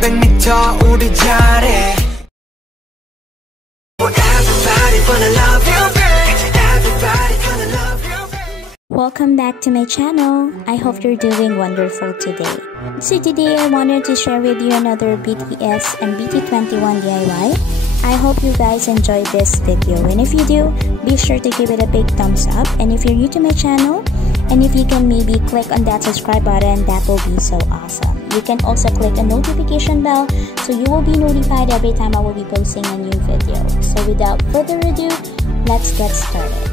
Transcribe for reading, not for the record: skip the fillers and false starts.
300m 우리 잘해. Everybody gonna love you, babe. Everybody gonna love you, babe. Welcome back to my channel. I hope you're doing wonderful today. So today I wanted to share with you another BTS and BT21 DIY. I hope you guys enjoyed this video, and if you do, be sure to give it a big thumbs up. And if you're new to my channel, and if you can maybe click on that subscribe button, that will be so awesome. You can also click a notification bell so you will be notified every time I will be posting a new video. So without further ado, let's get started.